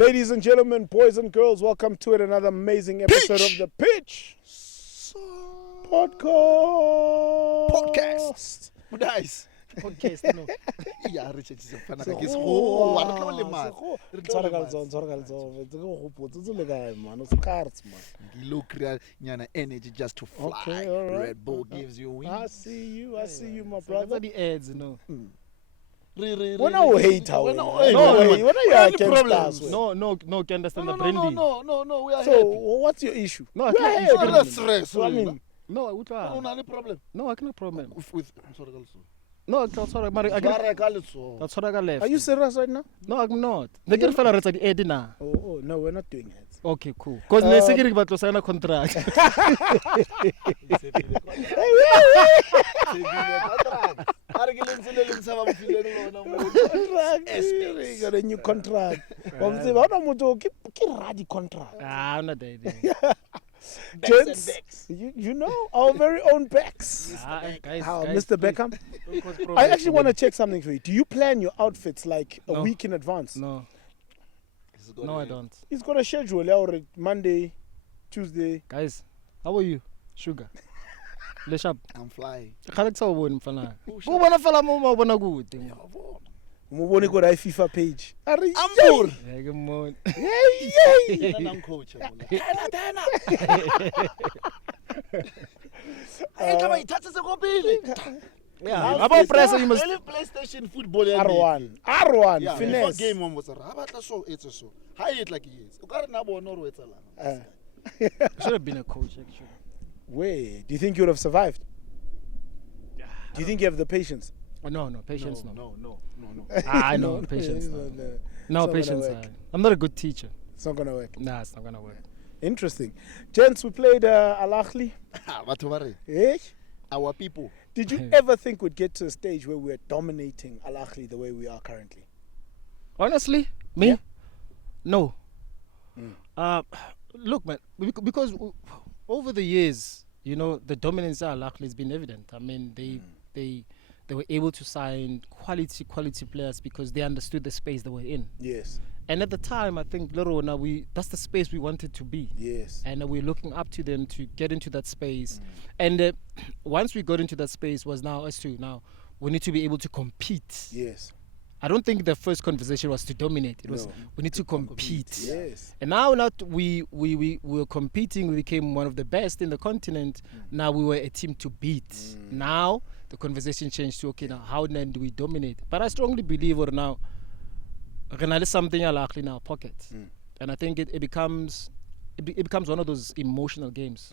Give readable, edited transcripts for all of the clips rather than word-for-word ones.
Ladies and gentlemen, boys and girls, welcome to it. Another amazing episode of the Pitch Podcast. Modise. Podcast, no. Yeah, Richard is a fan of So- his oh, whole wow. one. Come on, man. Look, nyana energy just to fly. Okay, all right. Red Bull gives you wings. I see you, my That's brother. the ads, no. When I hate how When when I- are no, you any against problems? us? No, can understand No, the no, branding. no, we are So happy. what's your issue? No, I We're can't- happy. Not that stress. I mean, No, no, no problem. I can't problem. With I'm sorry, also. No, that's all right. Mari, I can. That's what I left. are you serious right now? No, I'm not. The girl fella read the ad now. Oh, no, we're not doing it. Okay, cool. Because they say about to sign a contract. You got a new contract. Obviously, I don't want to keep ready contract. I'm not there. Gents, you know our very own Becks. Guys, How, guys, Mr. please. Beckham? Don't cause I problems actually for want to me. check something for you. Do you plan your outfits like a No. week in advance? No, I don't. He's got a schedule. Yeah, already. Monday, Tuesday. Guys, how are you? Sugar. Leshap. I'm flying. Khalek sa ubona mfana. Ubona fela mo mabona kude. Umubone ko la FIFA page. Are I'm good. Yeah, good morning. I'm coach. Yeah, about press you must PlayStation football. R1 Yeah, finesse. game one was a habata so it's so. How it like he is. O ka re na bona ro etsa la. should have been a coach actually. Wait, do you think you would have survived? Do you think you have the patience? Oh, no, patience no. No. I know, patience It's no. not gonna- No, not patience. gonna work. I'm not a good teacher. It's not gonna work. Nah, it's not gonna work. Interesting. Gents, we played Al Ahly. Batho ba re, Eh? our people. Did you ever think we'd get to a stage where we're dominating Al Ahly the way we are currently? Honestly, me? Yeah. No. Mm. Look, man, because over the years, you know, the dominance of Al Ahly has been evident. I mean, they were able to sign quality players because they understood the space they were in. Yes. And at the time, I think Lorona, that's the space we wanted to be. Yes. And we're looking up to them to get into that space. And once we got into that space was now us two. Now we need to be able to compete. Yes. I don't think the first conversation was to dominate. It was No. we need to compete. Yes. And now we were competing. We became one of the best in the continent. Now we were a team to beat. Now the conversation changed to okay. Now how then do we dominate? But I strongly believe or now. There is something in our pocket, and I think it becomes one of those emotional games,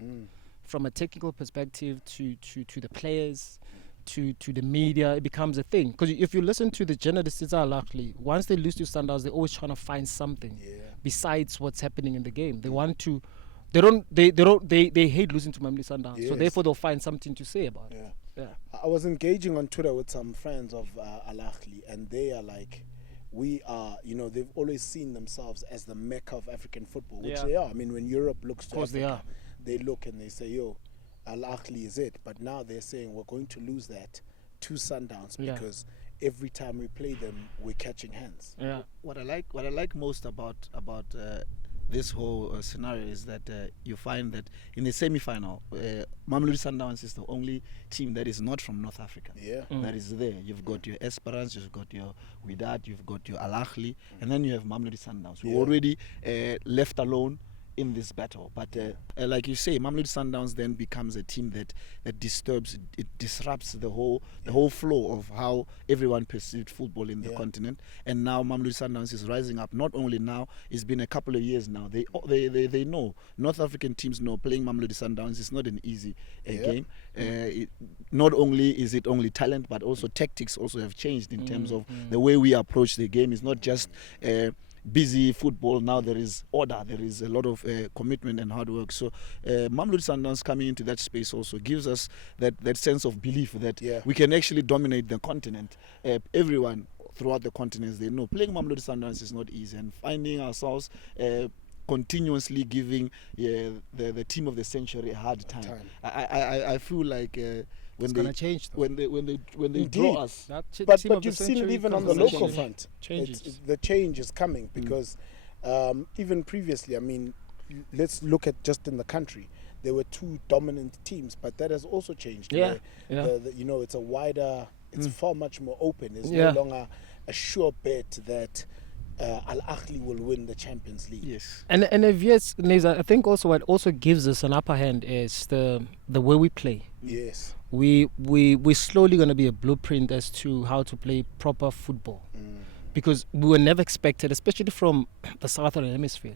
from a technical perspective to the players, to the media. It becomes a thing because if you listen to the journalists, it's unlikely once they lose to Sundowns, they're always trying to find something besides what's happening in the game. They want to, they hate losing to Mamelodi Sundowns, so therefore they'll find something to say about it. Yeah. I was engaging on Twitter with some friends of Al Ahly, and they are like, we are, you know, they've always seen themselves as the mecca of African football, which they are. I mean, when Europe looks to Africa, they look and they say, yo, Al Ahly is it. But now they're saying we're going to lose that to Sundowns because every time we play them, we're catching hands. Yeah. What I like most about this whole scenario is that you find that in the semi-final, Mamelodi Sundowns is the only team that is not from North Africa. Yeah. That is there. You've got your Esperance, you've got your Wydad, you've got your Al Ahly, and then you have Mamelodi Sundowns, who already left alone in this battle. But like you say, Mamelodi Sundowns then becomes a team that disturbs, it disrupts the whole flow of how everyone perceived football in the continent. And now Mamelodi Sundowns is rising up. Not only now, it's been a couple of years now. They know, North African teams know playing Mamelodi Sundowns is not an easy game. Not only is it only talent, but also tactics also have changed in terms of the way we approach the game. It's not just busy football. Now there is order, there is a lot of commitment and hard work. So Mamelodi Sundowns coming into that space also gives us that sense of belief that we can actually dominate the continent. Everyone throughout the continents, they know playing Mamelodi Sundowns is not easy, and finding ourselves continuously giving the team of the century a hard time. I feel like when It's gonna change though. when they draw us. But you've seen it even on the local front. The change is coming because Even previously, I mean, let's look at just in the country. There were two dominant teams, but that has also changed. It's a wider, it's far much more open. It's no longer a sure bet that Al Ahly will win the Champions League. Yes. And if yes, Naves, I think also what also gives us an upper hand is the way we play. Yes. We're slowly going to be a blueprint as to how to play proper football. Because we were never expected, especially from the Southern Hemisphere,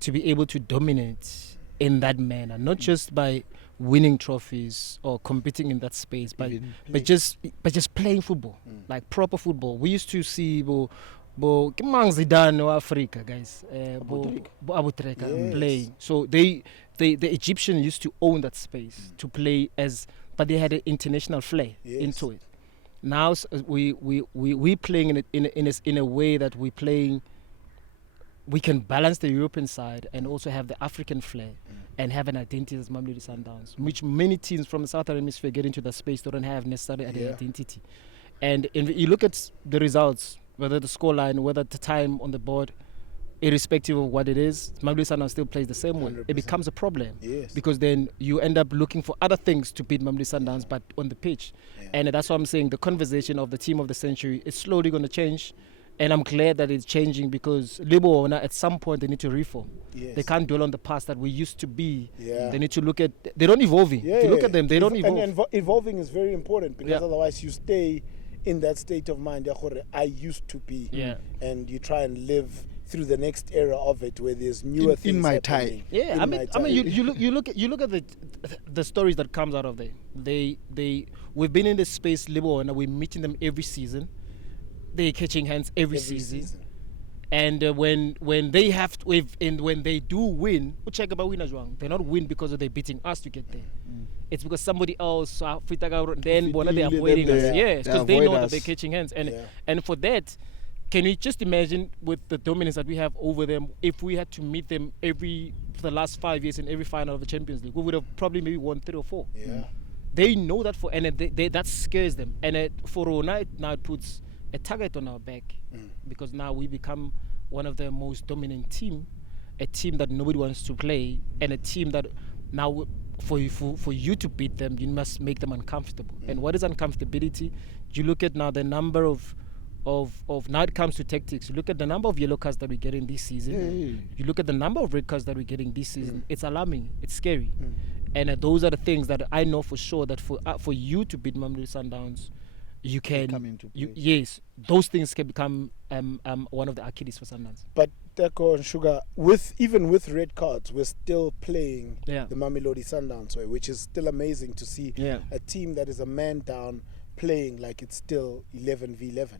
to be able to dominate in that manner, not just by winning trophies or competing in that space, but just playing football, like proper football. We used to see Zidane or Africa guys, Abu Treka playing. So the Egyptians used to own that space to play but they had an international flair into it. Now we playing in a way that we playing. We can balance the European side and also have the African flair and have an identity as Mamelodi Sundowns, which many teams from the Southern Hemisphere get into that space don't have necessarily an identity. And you look at the results, whether the scoreline, whether the time on the board, irrespective of what it is, Mamelodi Sundowns still plays the same way. 100%. It becomes a problem because then you end up looking for other things to beat Mamelodi Sundowns, but on the pitch. And that's why I'm saying the conversation of the team of the century is slowly going to change. And I'm glad that it's changing because Libo, at some point, they need to reform. They can't dwell on the past that we used to be. They need to look at... They don't evolve. If you look at them, they don't evolve. And evolving is very important because otherwise you stay in that state of mind, I used to be. And you try and live through the next era of it where there's newer things in my happening. time. I mean, you look at the stories that comes out of there. We've been in this space, Libo, and we're meeting them every season. They're catching hands every season. And when they have to, when they do win, they not win because they're beating us to get there. It's because somebody else then they are avoiding us. Yes, because they know that they're catching hands. And for that, can you just imagine with the dominance that we have over them, if we had to meet them for the last 5 years in every final of the Champions League, we would have probably maybe won 3 or 4. They know that and that scares them. And for Rona, now it puts a target on our back because now we become one of the most dominant team, a team that nobody wants to play, and a team that now for you to beat them, you must make them uncomfortable. And what is uncomfortability? You look at now the number of now it comes to tactics. You look at the number of yellow cards that we get in this season. You look at the number of red cards that we're getting this season. It's alarming. It's scary. And those are the things that I know for sure that for you to beat Mamelodi Sundowns, you can come into play. Those things can become one of the Achilles for Sundowns. But Teko and Sugar, even with red cards, we're still playing the Mamelodi Sundowns way, which is still amazing to see a team that is a man down playing like it's still 11v11.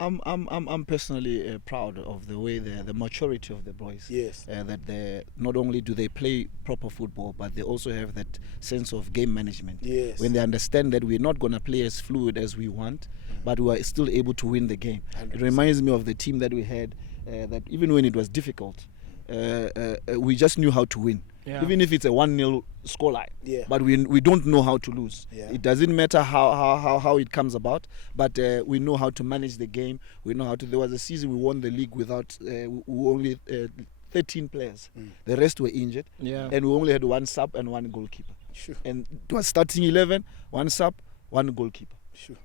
I'm personally proud of the way the maturity of the boys. That not only do they play proper football, but they also have that sense of game management. When they understand that we're not going to play as fluid as we want, but we are still able to win the game. 100%. It reminds me of the team that we had, that even when it was difficult, we just knew how to win. Even if it's a 1-0 scoreline, but we don't know how to lose. It doesn't matter how it comes about, but we know how to manage the game. We know how to. There was a season we won the league without only 13 players. The rest were injured, and we only had 1 sub and 1 goalkeeper. And it was starting 11, 1 sub, 1 goalkeeper.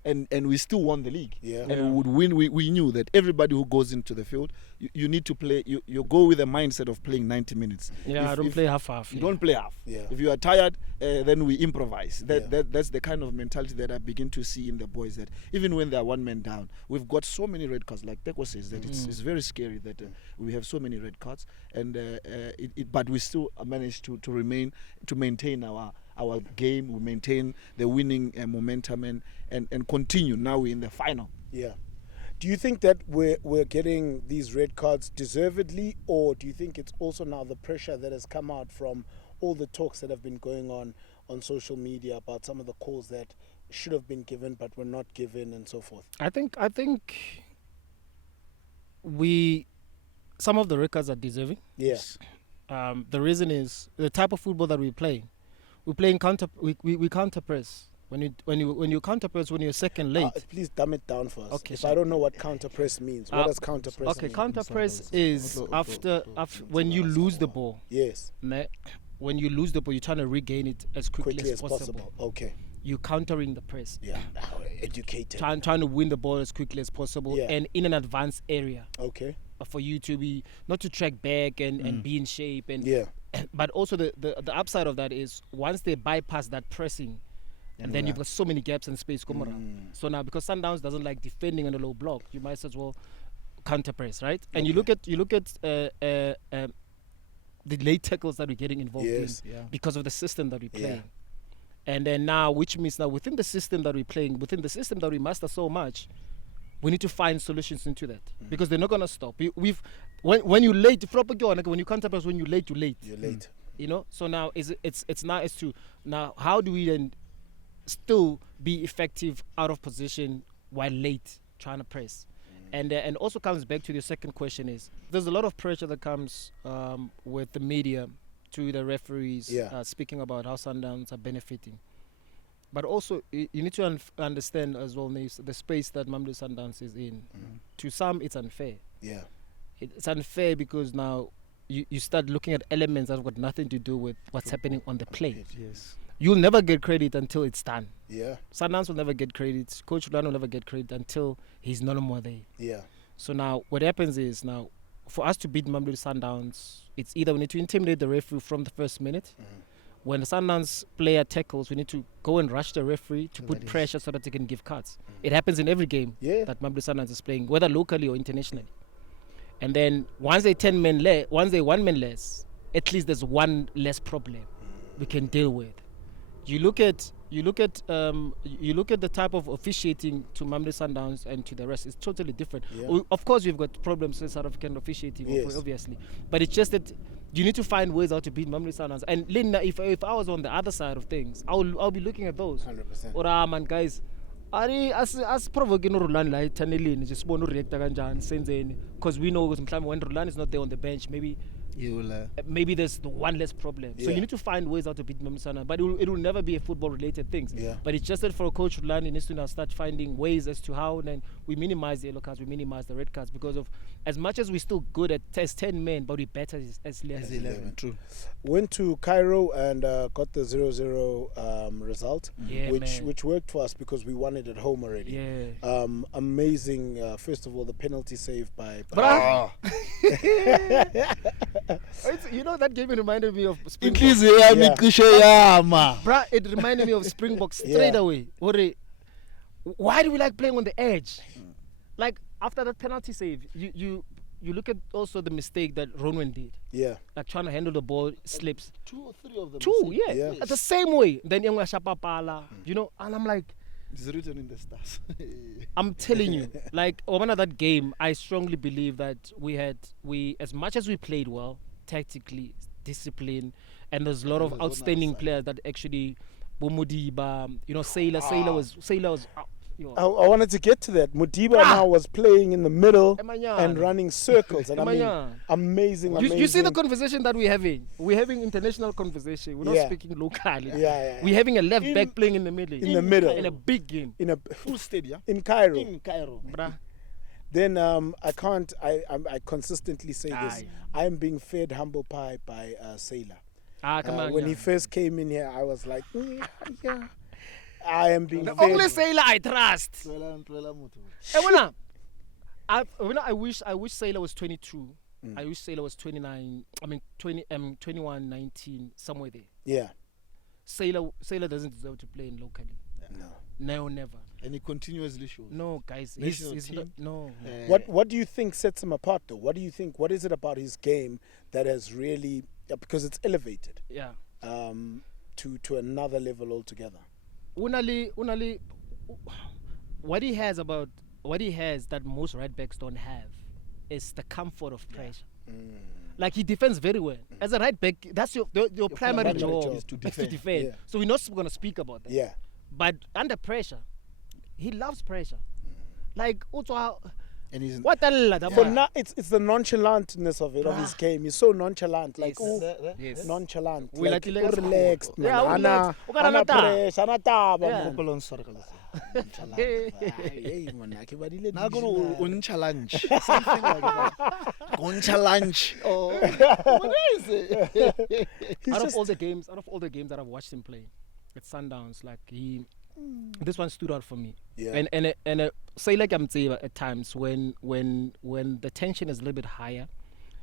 And we still won the league. And we would win. We knew that everybody who goes into the field, you need to play. You go with a mindset of playing 90 minutes. Don't play half. You don't play half. If you are tired, then we improvise. That's the kind of mentality that I begin to see in the boys. That even when they are 1 man down, we've got so many red cards. Like Teko says, that it's very scary that we have so many red cards, and but we still manage to maintain our game. We maintain the winning momentum and continue. Now we're in the final. Do you think that we're getting these red cards deservedly, or do you think it's also now the pressure that has come out from all the talks that have been going on social media about some of the calls that should have been given but were not given and so forth? I think some of the red cards are deserving. The reason is the type of football that we play. We're playing we counter press. When you counter press when you're second late. Please dumb it down for us. Okay, if I don't know what counter press means, what does counter press mean? Okay, counter press is after when you lose the ball. Yes. When you lose the ball, you're trying to regain it as quickly as possible. Okay. You're countering the press. Yeah. Educated. Trying to win the ball as quickly as possible and in an advanced area. Okay. For you to be not to track back and be in shape but also the upside of that is once they bypass that pressing and then you've got so many gaps in space come around. So now because Sundowns doesn't like defending on a low block, you might as well counter press, right? And you look at the late tackles that we're getting involved in because of the system that we play. And then now, which means now within the system that we're playing, within the system that we master so much, we need to find solutions into that because they're not gonna stop. When you're late, when you counter press, when you're late, you're late. You're late. You know. So now it's now as to now how do we then still be effective out of position while late trying to press, and also comes back to the second question is there's a lot of pressure that comes with the media to the referees speaking about how Sundowns are benefiting. But also, you need to understand as well, Naves, the space that Mamelodi Sundowns is in. To some, it's unfair. Yeah. It's unfair because now you start looking at elements that have got nothing to do with what's happening on the play. Yes. You'll never get credit until it's done. Yeah. Sundowns will never get credit. Coach Rulani will never get credit until he's no more there. Yeah. So now, what happens is now, for us to beat Mamelodi Sundowns, it's either we need to intimidate the referee from the first minute. When the Sundowns player tackles, we need to go and rush the referee to put pressure so that they can give cuts. It happens in every game that Mamelodi Sundowns is playing, whether locally or internationally. And then once they 1 man less, at least there's one less problem we can deal with. You look at the type of officiating to Mamelodi Sundowns and to the rest. It's totally different. Of course, we've got problems with South African officiating, obviously, but it's just that you need to find ways how to beat Mamelodi Sundowns. And Linda, if I was on the other side of things, I'll be looking at those. 100%. Or man, guys, as provoking Rulani like Tanelini, just want to react kanjani, because we know when Rulani is not there on the bench, maybe maybe there's the one less problem. So you need to find ways how to beat Mamelodi Sundowns, but it will never be a football related thing. But it's just that for Coach Rulani needs to now start finding ways as to how then we minimize the yellow cards, we minimize the red cards, because of as much as we're still good at test 10 men, but we're better as 11. True. Went to Cairo and got the 0-0 result, which worked for us because we won it at home already. Amazing. First of all, the penalty save by you know, that game reminded me of Springboks. It reminded me of Springboks straight away. Why do we like playing on the edge? Like after that penalty save, you look at also the mistake that Ronwen did. Like trying to handle the ball, slips. 2 or 3 of them. At the same way. Then Yangwa Shapapala, you know, and I'm like, it's written in the stars. I'm telling you, like one of that game, I strongly believe that we as much as we played well, tactically, discipline, and there's a lot of outstanding players that actually, Mudiba, you know, Sailor was. I wanted to get to that. Mudiba now was playing in the middle and running circles, and I mean, amazing. You see the conversation that we're having. We're having international conversation. We're not speaking locally. We're having a left back playing in the middle. In a big game. In a full stadium. In Cairo. Bruh. Then I consistently say this. I am being fed humble pie by Sailor. When he first came in here, I was like, I am being the fed. only Sailor I trust. I wish Sailor was 22. I wish Sailor was 29. I mean 21, 19, somewhere there. Sailor doesn't deserve to play in locally. No, never. And he continuously shows. No, guys, he's not, no. What do you think sets him apart, though? What do you think? What is it about his game that has really, because it's elevated, to another level altogether? Unali, what he has that most right backs don't have is the comfort of pressure. Like he defends very well. As a right back, that's your primary job is to defend. So we're not going to speak about that. But under pressure, he loves pressure. Like And he's What the For now, it's the nonchalantness of it, of his game. He's so nonchalant, like Yes. nonchalant, We like like to relaxed, man. Yeah, Ana pressure, ana taba. Yeah. Couple on circle. Hey, man, I can't believe it. Now go on challenge. Something like that. On challenge. Oh, what is it? Out of all the games that I've watched him play at Sundowns, like this one stood out for me. Yeah. And say like I'm saying at times when the tension is a little bit higher,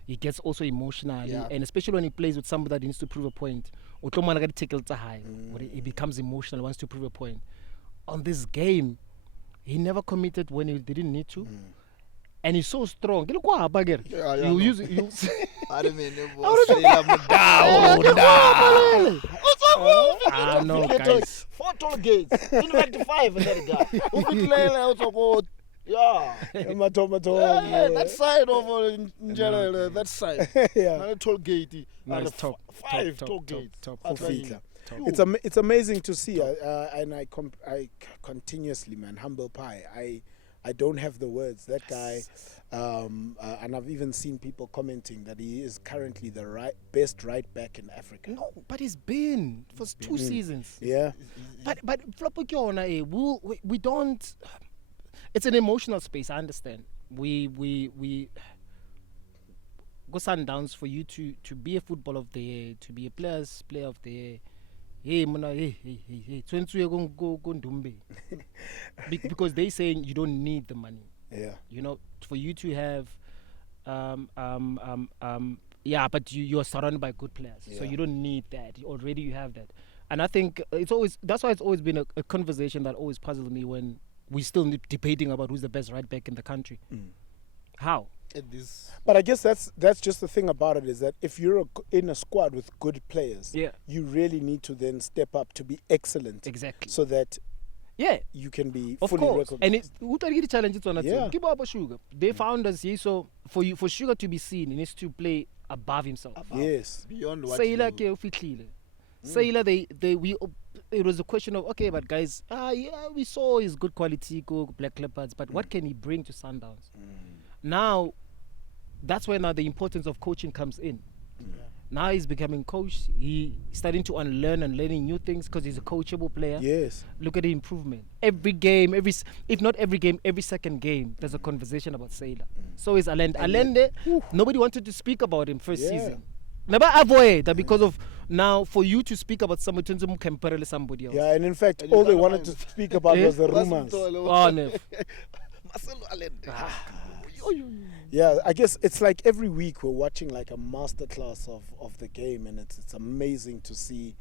he gets also emotional, and especially when he plays with somebody that needs to prove a point. He becomes emotional, wants to prove a point. On this game, he never committed when he didn't need to. And he's so strong. You I don't mean no, guys. 4 toll gates. 25 and that guy. Yeah. That side of that side. Yeah. Toll gate. Nice, top, 5 top, toll top, gates. top. It's amazing to see, and I continuously, man, humble pie. I don't have the words. That guy, and I've even seen people commenting that he is currently the best right back in Africa. No, but he's been for 2 seasons. Yeah. But we don't. It's an emotional space. I understand. We go Sundowns for you to be a footballer of the year, to be a player of the year. Hey, because they saying you don't need the money. Yeah. You know, for you to have, but you are surrounded by good players, so you don't need that. Already you have that, and I think that's why it's always been a conversation that always puzzles me when we still debating about who's the best right back in the country. How? But I guess that's just the thing about it, is that if you're in a squad with good players, you really need to then step up to be excellent. Exactly. So that you can be fully recognized. And the challenge is on that. Sugar. They found us here, so for Sugar to be seen, he needs to play above himself. Yes. Beyond what it was a question of, okay, but guys, we saw his good quality, go Black Leopards, but what can he bring to Sundowns? Now, that's where now the importance of coaching comes in. Now he's becoming coach. He's starting to unlearn and learning new things because he's a coachable player. Yes. Look at the improvement. Every game, if not every game, every second game, there's a conversation about Sailor. So is Allende. Allende, nobody wanted to speak about him first season. Never avoid that because of now for you to speak about somebody else. Yeah, and in fact, all they wanted to speak about was the rumors. Yeah, I guess it's like every week we're watching like a masterclass of the game, and it's amazing to see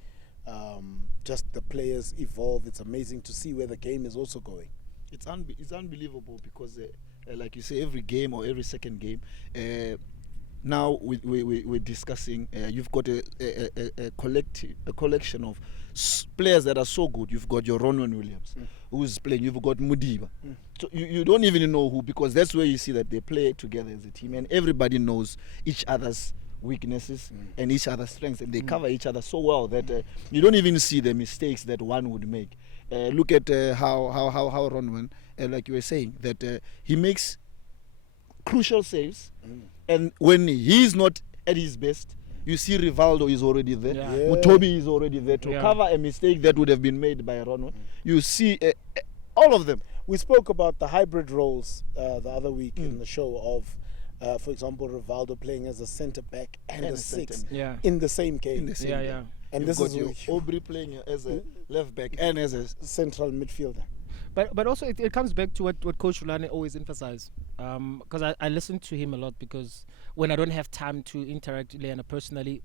just the players evolve. It's amazing to see where the game is also going. It's unbelievable because, like you say, every game or every second game, now we're discussing. You've got a collection of players that are so good. You've got your Ronwen Williams, who's playing. You've got Mudiba. So you don't even know who, because that's where you see that they play together as a team, and everybody knows each other's weaknesses and each other's strengths, and they cover each other so well that you don't even see the mistakes that one would make. Look at how Ronwen, like you were saying, that he makes crucial saves, and when he's not at his best, you see Rivaldo is already there, Mutobi is already there to cover a mistake that would have been made by Ronwen. You see all of them. We spoke about the hybrid roles the other week in the show of, for example, Rivaldo playing as a centre back and a six in the same game. And this is your Aubrey playing as a left back and as a central midfielder. But also it comes back to what Coach Rulane always emphasized, because I listen to him a lot, because when I don't have time to interact with Leana personally,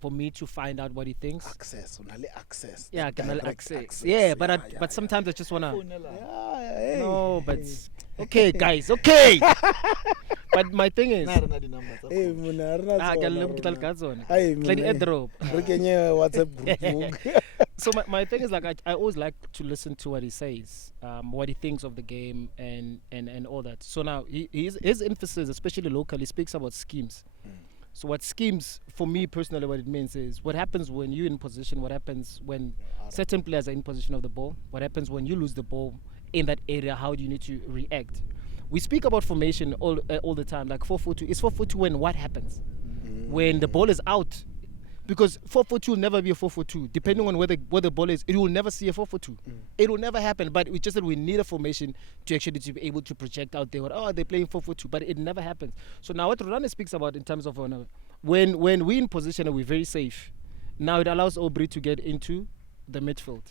for me to find out what he thinks. Access. Yeah, access. Yeah, but sometimes I just wanna. No, but okay, guys, okay. But my thing is, so my thing is, like, I always like to listen to what he says, what he thinks of the game, and all that. So now his emphasis, especially locally, speaks about schemes. So what schemes, for me personally, what it means is what happens when you're in position, what happens when certain players are in position of the ball, what happens when you lose the ball in that area, how do you need to react? we speak about formation all the time, like 4-4-2. It's 4-4-2 when what happens? When the ball is out. Because 4-4-2 will never be a 4-4-2. Depending on where the ball is, it will never see a 4-4-2. It will never happen. But it's just that we need a formation to actually to be able to project out there. Oh, they're playing 4-4-2, but it never happens. So now what Ronaldo speaks about in terms of when we're in position and we're very safe, now it allows Aubrey to get into the midfield.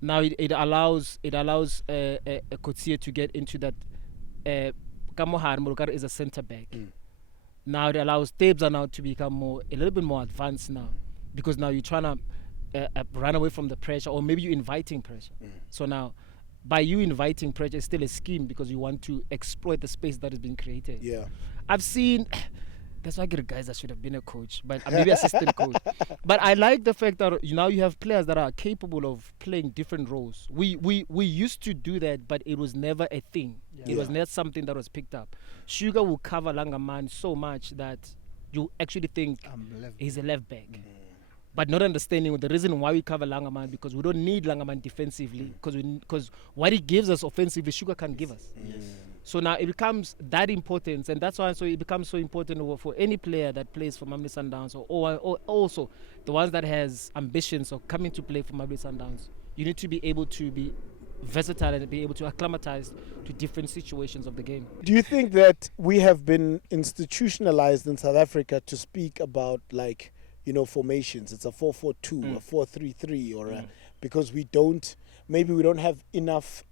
Now it allows Kotsie to get into that. Kamohar Molokar is a centre back. Now it allows Tabes now to become a little bit more advanced now, because now you're trying to run away from the pressure, or maybe you're inviting pressure. So now, by you inviting pressure, it's still a scheme because you want to exploit the space that has been created. Yeah, I've seen. That's why I get guys that should have been a coach, but maybe assistant coach. But I like the fact that now you have players that are capable of playing different roles. We used to do that, but it was never a thing. It was not something that was picked up. Sugar will cover Langerman so much that you actually think he's a left back. But not understanding the reason why we cover Langerman, because we don't need Langerman defensively, because what he gives us offensively, Sugar can't give us. So now it becomes that important, and that's why it becomes so important for any player that plays for Mamelodi Sundowns, or also the ones that has ambitions of coming to play for Mamelodi Sundowns. You need to be able to be versatile and be able to acclimatize to different situations of the game. Do you think that we have been institutionalized in South Africa to speak about, like, formations? It's a 4-4-2, a 4-3-3, or because we don't have enough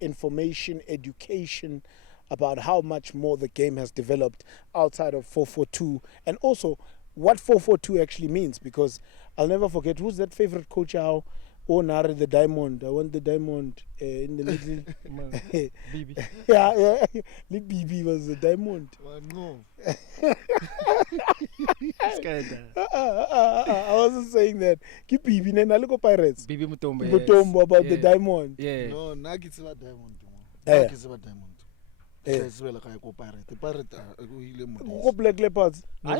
information, education about how much more the game has developed outside of 4-4-2, and also what 4-4-2 actually means. Because I'll never forget, who's that favorite coach? Nare the diamond. I want the diamond in the little. Bibi. Yeah. Bibi was the diamond. I wasn't saying that. Keep Bibi. Then look at Pirates. Bibi Mutombo. Mutombo about the diamond. Yeah. No, Nagit's about diamond. Nagit's about diamond. It's well like I go pirate. The pirate go black leopards. Yeah.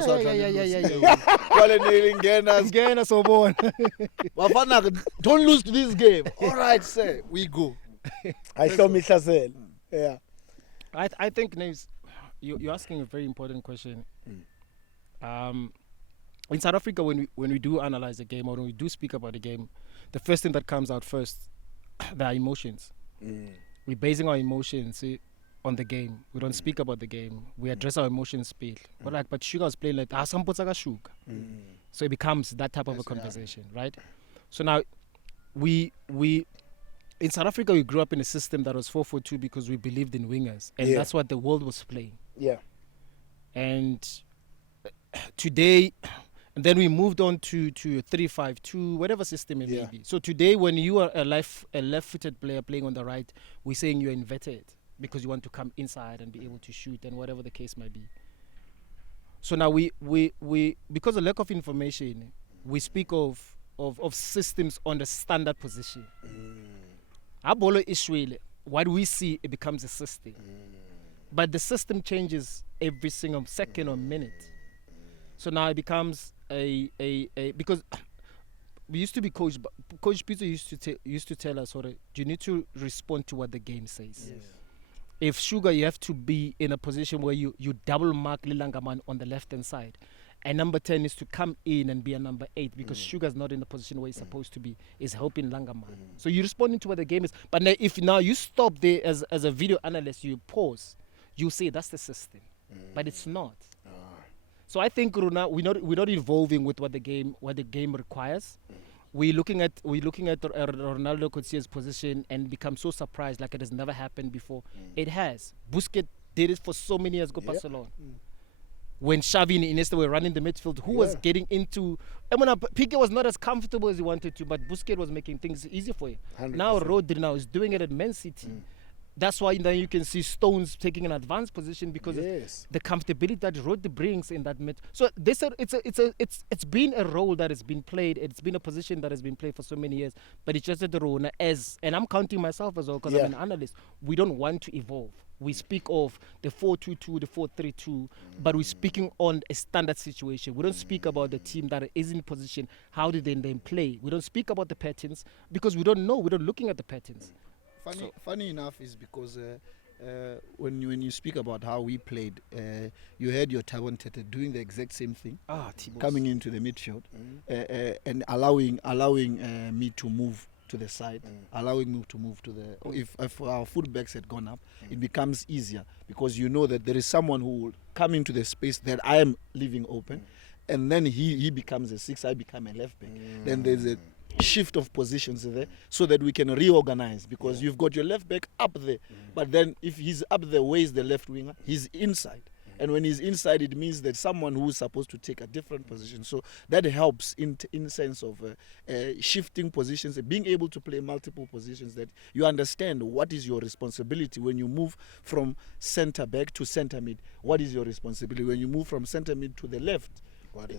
Don't lose this game. All right, sir. We go. I saw me Chazelle. Yeah. I think, Naves, you're asking a very important question. In South Africa, when we do analyze the game, or when we do speak about the game, the first thing that comes out first, the emotions. We're basing our emotions on the game. We don't speak about the game. We address our emotions speed. But Sugar was playing like Sugar. So it becomes that type of a conversation, right? So now we in South Africa, we grew up in a system that was 4-4-2 because we believed in wingers, and that's what the world was playing. Yeah. And today, and then we moved on to 3-5-2, whatever system it may be. So today, when you are a left-footed player playing on the right, we're saying you're inverted, because you want to come inside and be able to shoot, and whatever the case might be. So now we because of lack of information, we speak of systems on the standard position. Abolo Ishwele, what we see, it becomes a system. But the system changes every single second or minute. So now it becomes because we used to be coached. Coach Peter used to tell us, you need to respond to what the game says. If Sugar, you have to be in a position where you double mark Lilangaman on the left hand side, and number 10 is to come in and be a number 8, because Sugar's not in the position where he's supposed to be, is helping Langaman. So you're responding to what the game is. But now, if now you stop there as a video analyst, you pause, you say that's the system, but it's not. So I think we're not evolving with what the game requires. We're looking at Ronaldo Kotsie's position and become so surprised, like it has never happened before. It has. Busquets did it for so many years ago, Barcelona. When Xavi and Iniesta were running the midfield, who was getting into... Piqué was not as comfortable as he wanted to, but Busquets was making things easy for him. 100%. Now Rodri now is doing it at Man City. That's why then you can see Stones taking an advanced position, because of the comfortability that Rodri brings in that mid. So it's been a role that has been played. It's been a position that has been played for so many years. But it's just that the role and I'm counting myself as well, because I'm an analyst. We don't want to evolve. We speak of the 4-2-2, the 4-3-2, but we're speaking on a standard situation. We don't speak about the team that is in position. How did they then play? We don't speak about the patterns, because we don't know. We're not looking at the patterns. Funny enough is because when you speak about how we played, you had your talented doing the exact same thing, coming into the midfield, and allowing me to move to the side, allowing me to move to the. If our fullbacks had gone up, it becomes easier because you know that there is someone who will come into the space that I am leaving open, and then he becomes a 6, I become a left back. Then there's a shift of positions there so that we can reorganize because you've got your left back up there, but then if he's up there, where is the left winger? He's inside. And when he's inside, it means that someone who's supposed to take a different position. So that helps in sense of shifting positions, being able to play multiple positions, that you understand what is your responsibility when you move from centre back to centre mid. What is your responsibility when you move from centre mid to the left?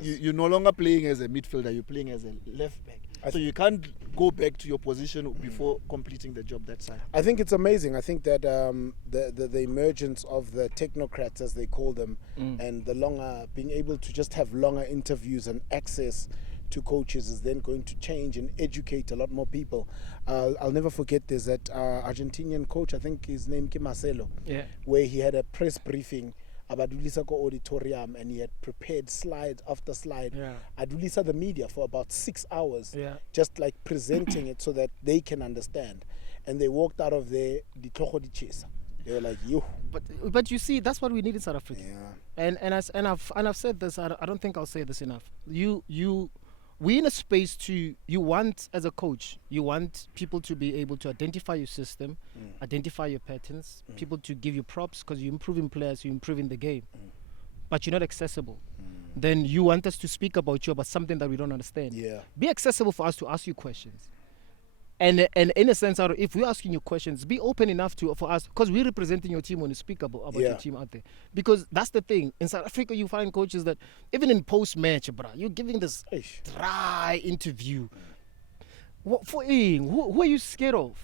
You're no longer playing as a midfielder, you're playing as a left back. So you can't go back to your position before completing the job that side. I think it's amazing. I think that the emergence of the technocrats, as they call them, and the longer, being able to just have longer interviews and access to coaches is then going to change and educate a lot more people. I'll never forget there's that Argentinian coach, I think his name is Marcelo, where he had a press briefing about Adulisa auditorium, and he had prepared slide after slide. Adulisa the media for about 6 hours, just like presenting it so that they can understand. And they walked out of there, they were like, yo. But you see, that's what we need in South Africa. And I've said this. I don't think I'll say this enough. We're in a space you want, as a coach, you want people to be able to identify your system, identify your patterns, people to give you props because you're improving players, you're improving the game, but you're not accessible. Then you want us to speak about you about something that we don't understand. Be accessible for us to ask you questions. And in a sense, if we're asking you questions, be open enough for us, because we're representing your team when you speak about your team out there. Because that's the thing. In South Africa, you find coaches that, even in post-match, you're giving this dry interview. Who are you scared of?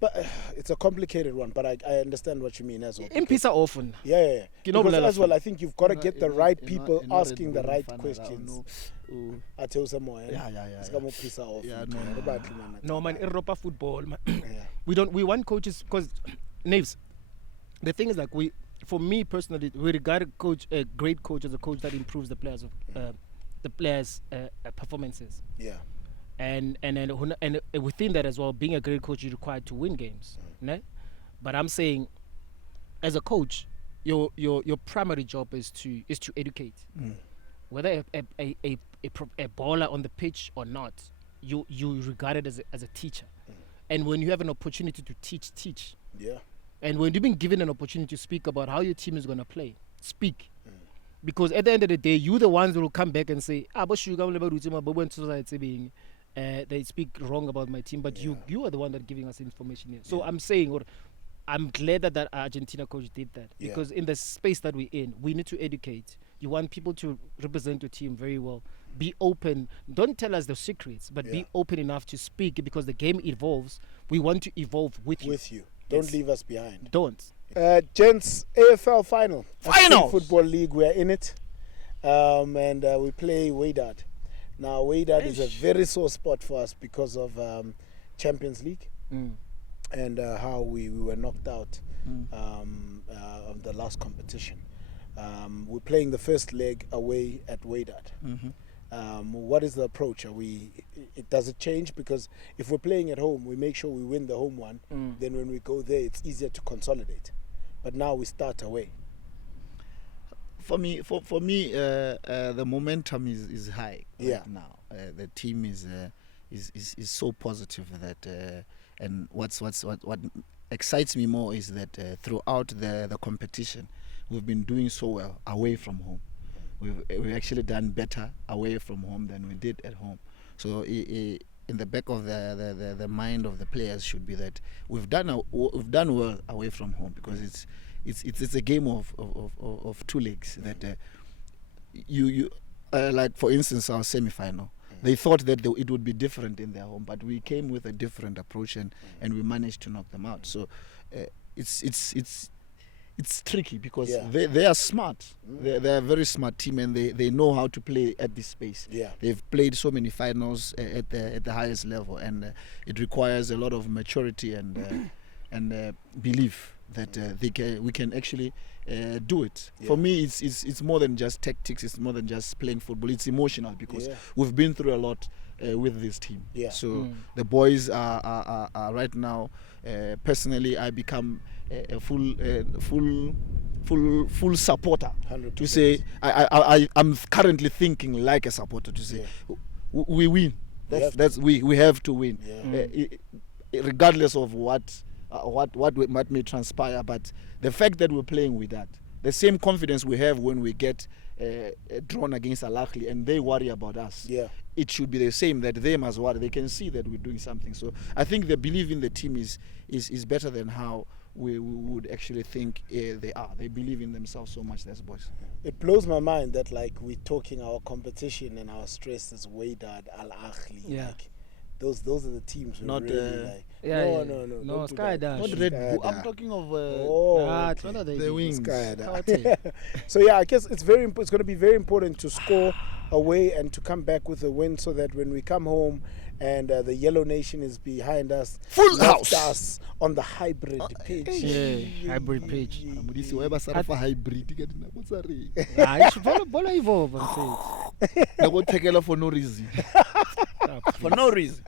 But it's a complicated one, but I understand what you mean as well. Impisa often. Because as well, I think you've got to get the right people asking the right questions. No man, Europa football, man. We want coaches, because Naves, the thing is, like, for me personally, we regard a great coach as a coach that improves the players' performances. And within that as well, being a great coach is required to win games. But I'm saying, as a coach, your primary job is to educate. Whether a baller on the pitch or not, you regard it as a teacher. And when you have an opportunity to teach. And when you've been given an opportunity to speak about how your team is going to play, speak. Because at the end of the day, you're the ones who will come back and say, they speak wrong about my team, but you are the one that giving us information here. So I'm saying, I'm glad that Argentina coach did that, because in the space that we're in, we need to educate. You want people to represent your team very well. Be open. Don't tell us the secrets, but be open enough to speak, because the game evolves. We want to evolve with you. Don't leave us behind. Don't. Gents, AFL final. Football League, we're in it. And we play Wydad. Now, Wydad is a very sore spot for us because of Champions League and how we were knocked out of the last competition. We're playing the first leg away at Wydad. What is the approach? Does it change? Because if we're playing at home, we make sure we win the home one. Then when we go there, it's easier to consolidate. But now we start away. For me, the momentum is high right now. The team is so positive that, and what excites me more is that throughout the competition, we've been doing so well away from home. We've actually done better away from home than we did at home. So in the back of the mind of the players should be that we've done well away from home, because it's a game of two legs. That you like, for instance, our semi-final. They thought that it would be different in their home, but we came with a different approach and we managed to knock them out. So it's it's tricky because they are smart. They're a very smart team, and they know how to play at this space. Yeah. They've played so many finals at the highest level, and it requires a lot of maturity and belief that we can actually do it. Yeah. For me, it's more than just tactics. It's more than just playing football. It's emotional because we've been through a lot with this team. Yeah. So the boys are right now. Personally, I become a full supporter. 100%. To say I'm currently thinking like a supporter to say we win. We have to win, regardless of what may transpire. But the fact that we're playing with that, the same confidence we have when we get drawn against Al Ahly and they worry about us. Yeah. It should be the same, that they must worry. They can see that we're doing something. So I think the belief in the team is better than how we would actually think they are. They believe in themselves so much, those boys. It blows my mind that like we're talking our competition and our stress is way down Al Ahly. Yeah. Like, those are the teams we Not, really like. No, don't do Sky that. Dash. Not Red Bull. Sky I'm Dash. talking of It's not that they the do. wings. Sky Dash. Kawate. So yeah, I guess it's going to be very important to score away and to come back with a win, so that when we come home and the Yellow Nation is behind us, Full left house us on the hybrid pitch. Yeah, hybrid pitch. Modise wa ba sa fa hybrid ka dina go tsa re. It's bola evolve. Na go tekela for no reason. For no reason.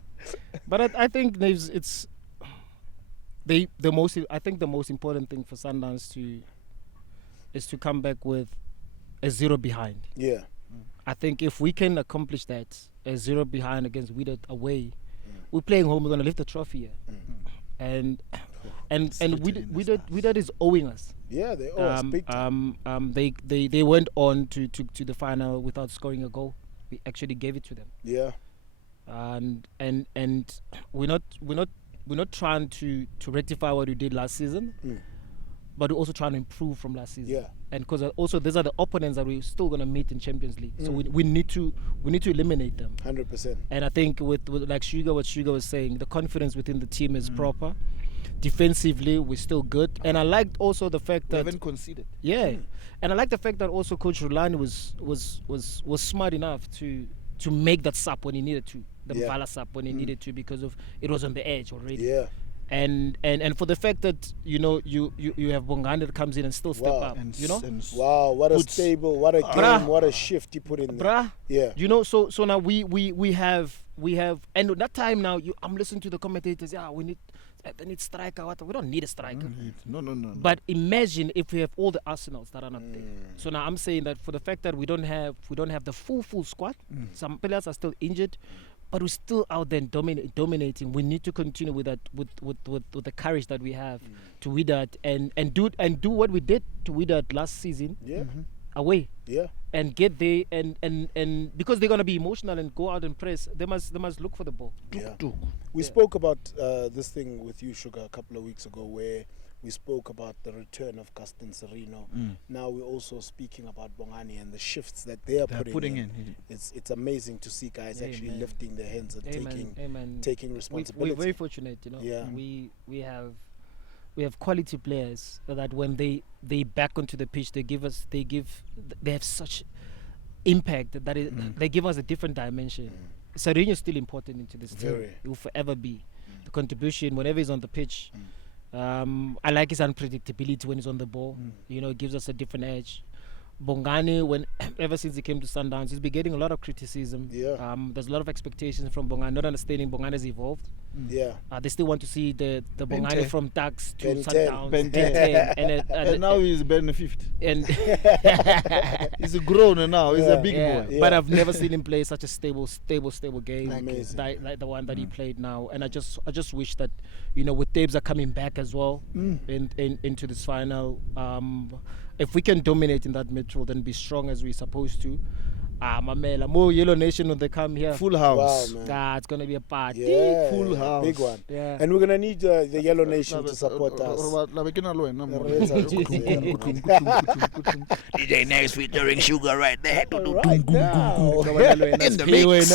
But I think Naves, it's the most. I think the most important thing for Sundowns is to come back with a 0 behind. Yeah. I think if we can accomplish that, a 0 behind against Wydad away, we're playing home. We're gonna lift the trophy here, and Wydad is owing us. Yeah, they owe us big time. They went on to the final without scoring a goal. We actually gave it to them. Yeah. And we're not trying to rectify what we did last season, but we're also trying to improve from last season. Yeah. And because also these are the opponents that we're still gonna meet in Champions League, so we need to eliminate them. 100%. And I think with like what Sugar was saying, the confidence within the team is proper. Defensively, we're still good, and I liked also the fact that We haven't conceded. and I like the fact that also Coach Rulani was smart enough to make that sub when he needed to, the Mvala sub when he needed to, because of it was on the edge already. Yeah. And for the fact that you have Bongani that comes in and still step up, And Wow, what a stable, what a game, what a shift he put in there. bruh. Yeah. So now we have, and at that time now I'm listening to the commentators. They need striker. We don't need a striker. No. But imagine if we have all the Arsenals that are not there. So now I'm saying that for the fact that we don't have the full squad, some players are still injured, but we're still out there dominating. We need to continue with that, with the courage that we have to Wydad and do what we did to Wydad last season. Yeah. Away. Yeah. And get there and because they're gonna be emotional and go out and press, they must look for the ball. Yeah. We spoke about this thing with you, Sugar, a couple of weeks ago, where we spoke about the return of Gaston Serino. Now we're also speaking about Bongani and the shifts that they're putting in. It's amazing to see guys actually lifting their hands and taking responsibility. We're very fortunate, Yeah. We have quality players that when they back onto the pitch, they have such impact that they give us a different dimension. Serino is still important into this team. He will forever be. The contribution whenever he's on the pitch. I like his unpredictability when he's on the ball. It gives us a different edge. Bongani, ever since he came to Sundowns, he's been getting a lot of criticism. Yeah. There's a lot of expectations from Bongani, not understanding Bongani has evolved. Yeah. They still want to see the Bongani from Tax to Ben Sundowns. 10. Ben 10. And now he's Ben 50. And He's grown now. He's a big boy. Yeah. But I've never seen him play such a stable game Amazing. like the one that he played now. And I just wish that with Tabes coming back as well into this final. If we can dominate in that midfield and be strong as we're supposed to, Mamela, more Yellow Nation when they come here. Full house. Wow, man. It's gonna be a party. Yeah, Full house. big one. Yeah. And we're gonna need the Yellow Nation to support us. DJ Naves featuring Sugar right there. Right now. In the mix.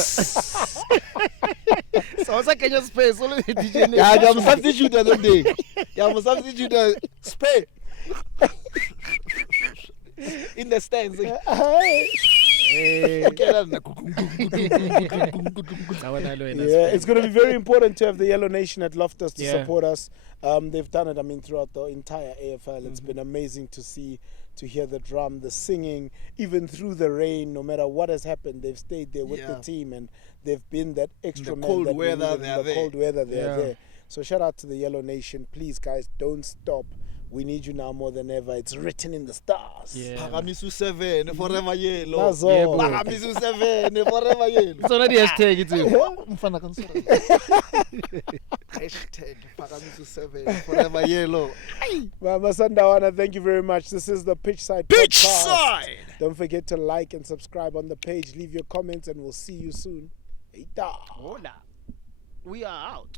So what's Kenya's space? Only DJ Yeah, I'm a substitute that day. I'm a substitute. Spare. in the stands. Hey. Yeah, it's going to be very important to have the Yellow Nation at Loftus to support us. They've done it, I mean, throughout the entire AFL. It's been amazing to see, to hear the drum, the singing, even through the rain. No matter what has happened, they've stayed there with the team, and they've been that extra man. Cold weather, they are there. Cold weather, they are there. So shout out to the Yellow Nation. Please, guys, don't stop. We need you now more than ever. It's written in the stars. Phakamisu 7 forever yellow. That's all. Phakamisu 7 forever yellow. It's already hashtag it too. Hashtag Phakamisu 7 forever yellow. Masandawana, thank you very much. This is the Pitchside podcast. Don't forget to like and subscribe on the page. Leave your comments and we'll see you soon. Hola. We are out.